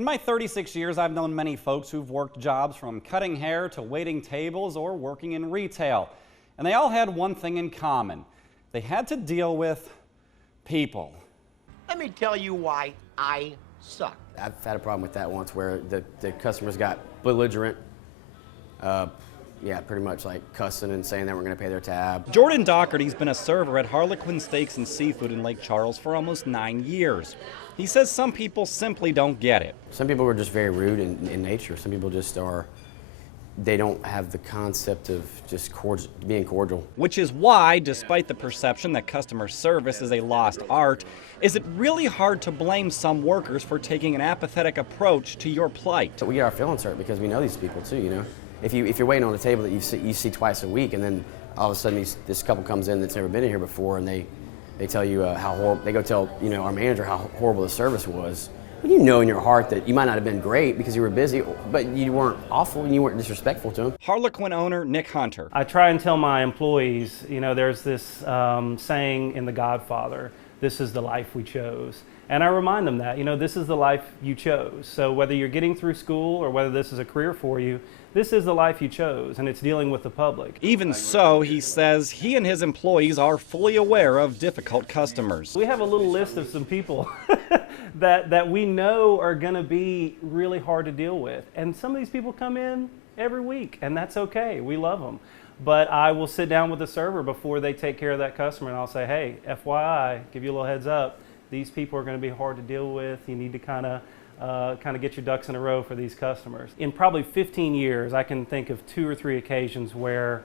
In my 36 years, I've known many folks who've worked jobs from cutting hair to waiting tables or working in retail. And they all had one thing in common. They had to deal with people. Let me tell you why I suck. I've had a problem with that once where the customers got belligerent. Yeah, pretty much like cussing and saying they weren't going to pay their tab. Jordan Doherty's been a server at Harlequin Steaks and Seafood in Lake Charles for almost 9 years. He says some people simply don't get it. Some people are just very rude in nature. Some people just are, they don't have the concept of just being cordial. Which is why, despite the perception that customer service is a lost art, is it really hard to blame some workers for taking an apathetic approach to your plight? So we get our feelings hurt because we know these people too, you know. If you're waiting on a table that you see twice a week, and then all of a sudden this couple comes in that's never been in here before, and they tell you how horrible, they go tell our manager how horrible the service was. Well, you know in your heart that you might not have been great because you were busy, but you weren't awful and you weren't disrespectful to them. Harlequin owner Nick Hunter. I try and tell my employees, there's this saying in The Godfather, this is the life we chose. And I remind them that, this is the life you chose. So whether you're getting through school or whether this is a career for you, this is the life you chose, and it's dealing with the public. Even so, he says he and his employees are fully aware of difficult customers. We have a little list of some people that we know are going to be really hard to deal with. And some of these people come in every week, and that's okay. We love them. But I will sit down with the server before they take care of that customer, and I'll say, hey, FYI, give you a little heads up. These people are going to be hard to deal with. You need to kind of get your ducks in a row for these customers. In probably 15 years, I can think of 2 or 3 occasions where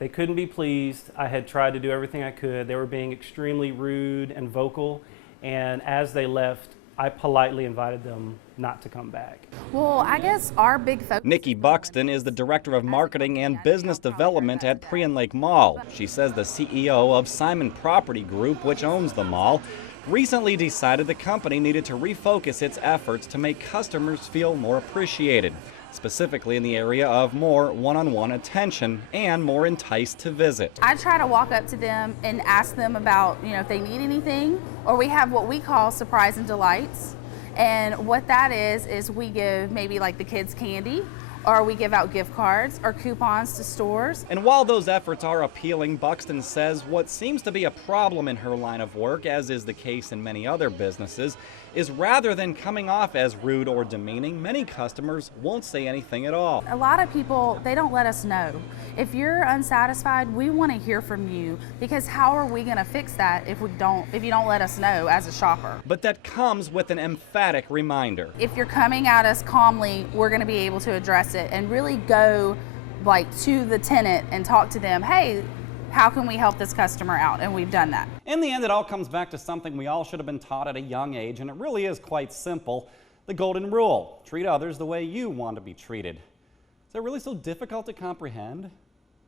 they couldn't be pleased. I had tried to do everything I could. They were being extremely rude and vocal, and as they left, I politely invited them not to come back. Well, I guess our big focus... Nikki Buxton is the Director of Marketing and Business Development at Prion Lake Mall. She says the CEO of Simon Property Group, which owns the mall, recently decided the company needed to refocus its efforts to make customers feel more appreciated, specifically in the area of more one-on-one attention and more enticed to visit. I try to walk up to them and ask them about, if they need anything, or we have what we call surprise and delights. And what that is we give maybe like the kids candy, or we give out gift cards or coupons to stores. And while those efforts are appealing, Buxton says what seems to be a problem in her line of work, as is the case in many other businesses, is rather than coming off as rude or demeaning, many customers won't say anything at all. A lot of people, they don't let us know. If you're unsatisfied, we want to hear from you, because how are we going to fix that if you don't let us know as a shopper? But that comes with an emphatic reminder. If you're coming at us calmly, we're going to be able to address it and really go to the tenant and talk to them, hey, how can we help this customer out? And we've done that. In the end, it all comes back to something we all should have been taught at a young age, and it really is quite simple. The golden rule: treat others the way you want to be treated. Is that really so difficult to comprehend?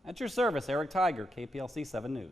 At your service, Eric Tiger, KPLC 7 News.